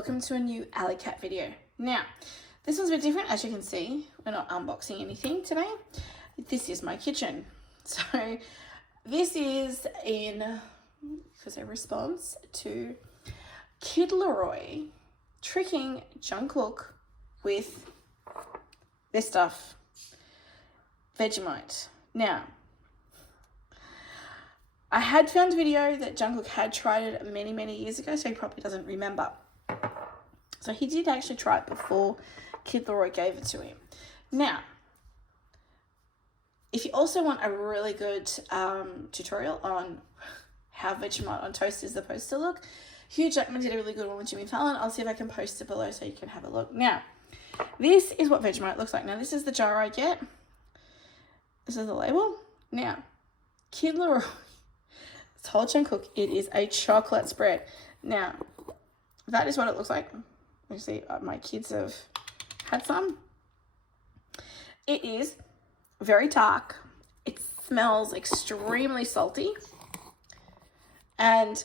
welcome to a new Alley Cat video. Now, this one's a bit different. As you can see, we're not unboxing anything today. This is my kitchen. So this is because a response to Kid Laroi tricking Jungkook with this stuff, Vegemite. Now, I had found a video that Jungkook had tried it many years ago, so he probably doesn't remember. So he did actually try it before Kid Laroi gave it to him. Now, if you also want a really good tutorial on how Vegemite on toast is supposed to look, Hugh Jackman did a really good one with Jimmy Fallon. I'll see if I can post it below so you can have a look. Now, this is what Vegemite looks like. Now, this is the jar I get. This is the label. Now, Kid Laroi told Jungkook it is a chocolate spread. Now, that is what it looks like. You see, my kids have had some. It is very dark. It smells extremely salty. And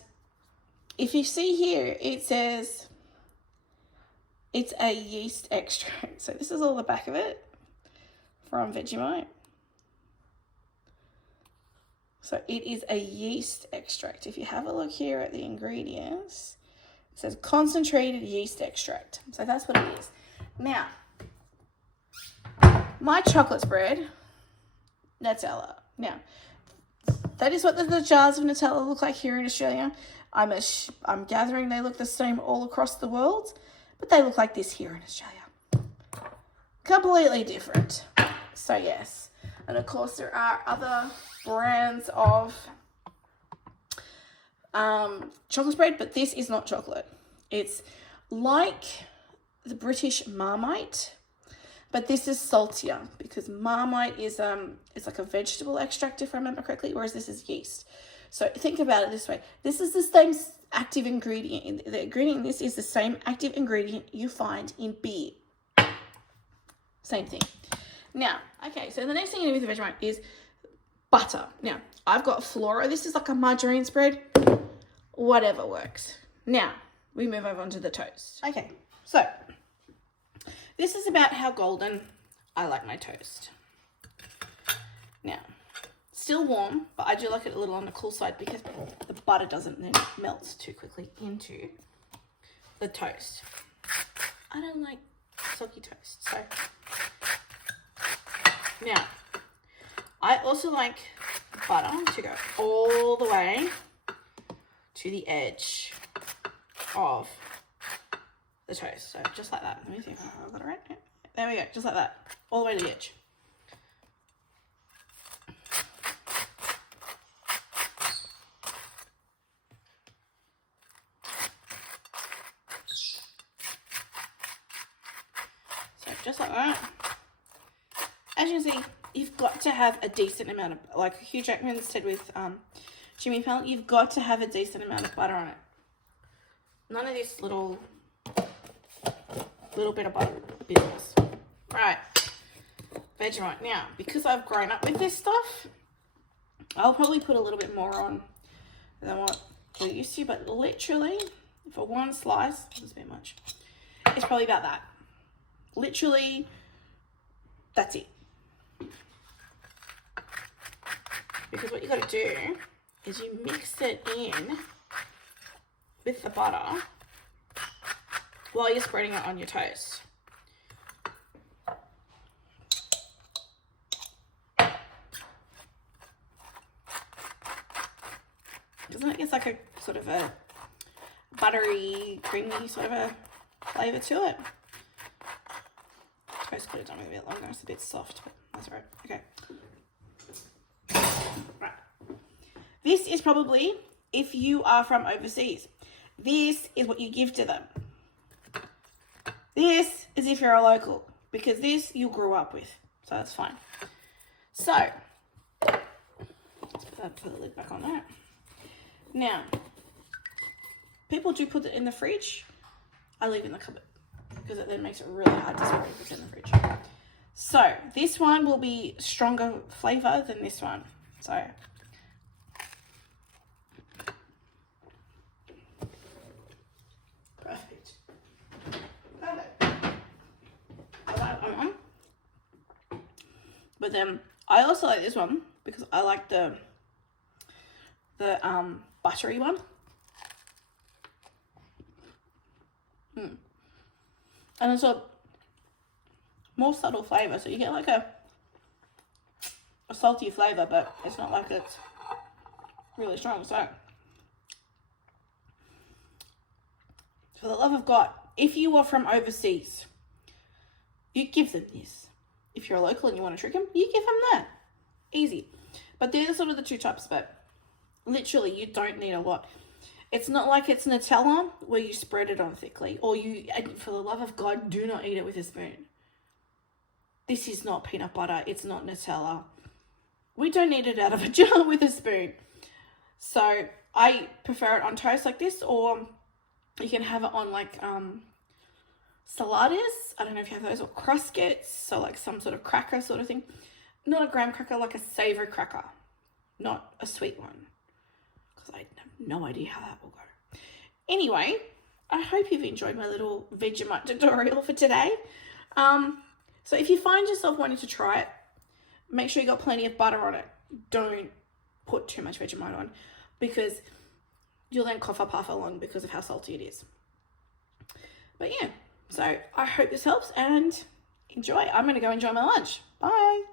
if you see here, it says it's a yeast extract. So this is all the back of it from Vegemite. So it is a yeast extract. If you have a look here at the ingredients, it says concentrated yeast extract. So that's what it is. Now, my chocolate spread, Nutella. Now, that is what the jars of Nutella look like here in Australia. I'm gathering they look the same all across the world, but they look like this here in Australia. Completely different. So yes. And of course there are other brands of chocolate spread, but this is not chocolate. It's like the British Marmite, but this is saltier because Marmite is it's like a vegetable extract, if I remember correctly, whereas this is yeast. So think about it this way. This is the same active ingredient. The ingredient in this is the same active ingredient you find in beer. Same thing. Now, okay, so the next thing you need with the Vegemite is butter. Now, I've got Flora. This is like a margarine spread. Whatever works. Now, we move over onto the toast. Okay, so this is about how golden I like my toast. Now, still warm, but I do like it a little on the cool side because the butter doesn't then melt too quickly into the toast. I don't like soggy toast, so... Now, I also like butter to go all the way to the edge of the toast. So just like that. Let me see if I've got it right. There we go. Just like that. All the way to the edge. So just like that. As you can see, you've got to have a decent amount of, like Hugh Jackman said with Jimmy Fallon, you've got to have a decent amount of butter on it. None of this little bit of butter business. Right, Vegemite. Now, because I've grown up with this stuff, I'll probably put a little bit more on than what we're used to, but literally, for one slice, this is a bit much, it's probably about that. Literally, that's it. Because what you got to do is you mix it in with the butter while you're spreading it on your toast. Doesn't it get like a sort of a buttery, creamy sort of a flavour to it? Toast could have done with a bit longer, it's a bit soft, but that's all right. Okay. Right. This is probably, if you are from overseas, this is what you give to them. This is if you're a local, because this you grew up with, so that's fine. So, let's put the lid back on that. Now, people do put it in the fridge. I leave it in the cupboard because it then makes it really hard to spread if it's in the fridge. So, this one will be stronger flavour than this one. So, perfect. But then I also like this one because I like the buttery one. And it's a more subtle flavour, so you get like a salty flavour, but it's not like it's really strong. So for the love of God, if you are from overseas, you give them this. If you're a local and you want to trick them, you give them that. Easy. But they're sort of the two types, but literally you don't need a lot. It's not like it's Nutella where you spread it on thickly, or and for the love of God, do not eat it with a spoon. This is not peanut butter. It's not Nutella. We don't eat it out of a jar with a spoon. So I prefer it on toast like this, or you can have it on like saladas. I don't know if you have those, or crusquets, so like some sort of cracker sort of thing. Not a graham cracker, like a savoury cracker, not a sweet one, because I have no idea how that will go. Anyway, I hope you've enjoyed my little Vegemite tutorial for today. So if you find yourself wanting to try it, make sure you got plenty of butter on it. Don't put too much Vegemite on, because you'll then cough up half a lung because of how salty it is. But yeah, so I hope this helps and enjoy. I'm going to go enjoy my lunch. Bye.